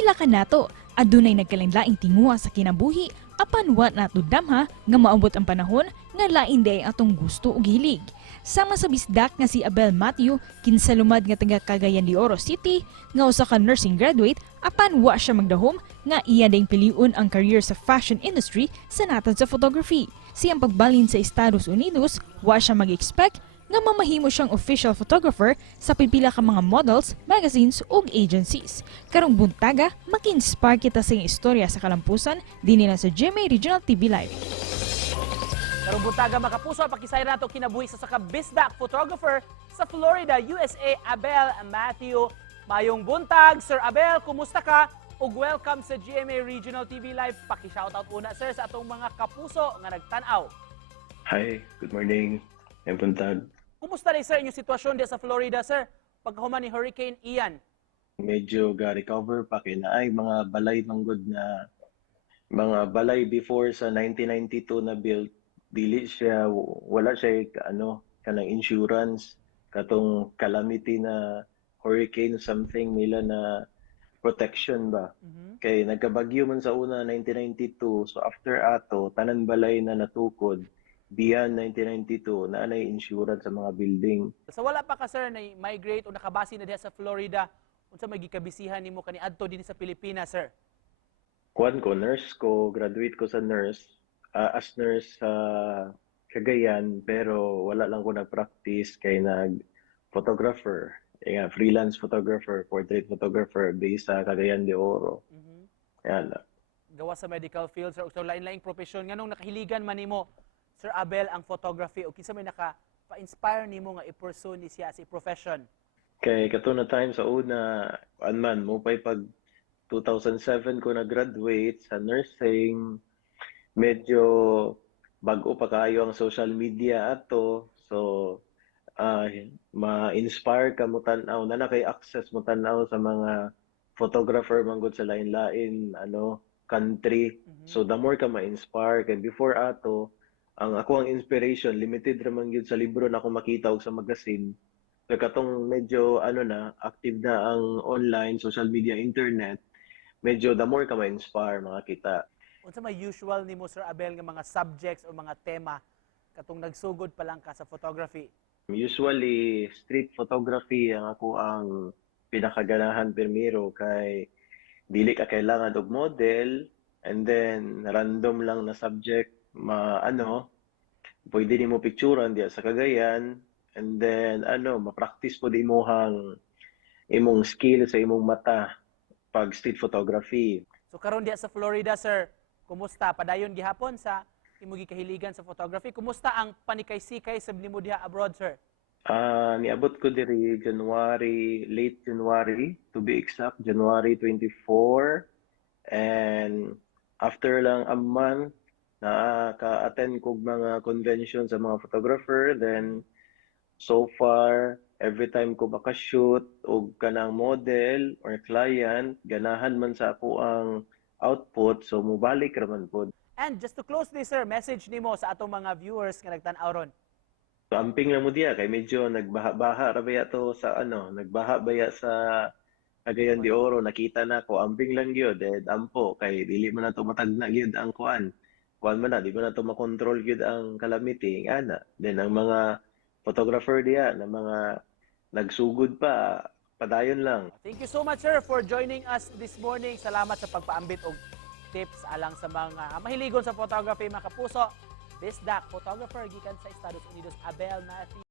pipila ka nato, adunay nagkalain-laing tinguha sa kinabuhi, apan wa nato damha nga maabot ang panahon nga lain day atong gusto ug hilig. Sama sa bisdak nga si Abel Matthew, kinsalumad nga taga Cagayan de Oro City, nga usa ka nursing graduate, apan wa siya magdahom nga iya ding piliun ang career sa fashion industry sa natad sa photography. Siyang pagbalin sa Estados Unidos, wa siya mag-expect nga mamahimo siyang official photographer sa pipila ka mga models, magazines ug agencies. Karong buntaga, maki-inspire kita sa istorya sa kalampusan dinhi na sa GMA Regional TV Live. Karong buntaga mga kapuso, pakisay nato kinabuhi sa bisdak photographer sa Florida, USA, Abel Matthew. Mayong buntag, Sir Abel, kumusta ka? Ug welcome sa GMA Regional TV Live. Paki-shoutout una sir sa atong mga kapuso nga nagtan-aw. Hi, good morning. Ang buntag. Kumusta rin sir inyong sitwasyon diya sa Florida sir? Pagkahuman ni Hurricane Ian. Medyo ga-recover pa kay na ay mga balay manggod na mga balay before sa 1992 na built. Dili siya, wala siya kanang insurance katong calamity na hurricane something nila na protection ba. Kay nagkabagyo man sa una 1992, so after ato tanan balay na natukod beyond 1992 na anay insurance sa mga building. Sa wala pa ka sir na migrate o nakabase na diha sa Florida, unsa may gikabisihan nimo kaniadto dinhi sa Pilipinas sir? Kuan ko, nurse ko, graduate ko sa nurse, as nurse sa Cagayan, pero wala lang ko nag-practice kay nag-photographer, freelance photographer, portrait photographer based sa Cagayan de Oro. Yan. Gawa sa medical field sir, so lain-laing profesyon nganong nakahiligan man nimo Sir Abel ang photography o kinsa may naka-inspire nimo nga i-pursue ni siya as a profession? Kay kato na time sa una, man mo pag 2007 ko na-graduate sa nursing, medyo bago pa kayo ang social media ato. So, ma-inspire ka mo tanaw, na kay access mo tanaw sa mga photographer manggod sa lain-lain country. So, the more ka ma-inspire. Kay before ato, ang ako ang inspiration, limited ramang yun sa libro na ako makita o sa magazine. So, katong medyo active na ang online, social media, internet, medyo the more ka ma-inspire, makakita. Unsa may usual nimo Sir Abel nga mga subjects o mga tema katong nagsugod pa lang ka sa photography? Usually, street photography ang ako ang pinakaganahan primero kay dili ka kailangan og model and then random lang na subject pwede nimo picturean diya sa Cagayan and then ma-practice po di imong skill sa imong mata pag street photography. So karon diya sa Florida sir, kumusta padayon gihapon sa imong gikahiligan sa photography? Kumusta ang panikay-sikay sa nimo diha abroad sir? Niabot ko diri late January to be exact, January 24, and after lang a month naka-attend ko mga convention sa mga photographer. Then, so far, every time ko makashoot o kanang model or client, ganahan man sa ako ang output, so mubalik raman po. And just to close this sir, message nimo sa atong mga viewers nga nagtan-aw ron. So, amping na mo diya, kay medyo nagbaha-baha rabaya to sa nagbaha baya sa Cagayan de Oro, nakita na ko, amping lang yun, ampo, kay dili man na to matagna yun ang kuan man na, di ba na ito makontrol yun ang calamity, Then ang mga photographer diya, na mga nagsugod pa, padayon lang. Thank you so much sir for joining us this morning. Salamat sa pagpaambit og tips alang sa mga mahiligon sa photography mga kapuso. Bisdak photographer gikan sa Estados Unidos, Abel Matthew.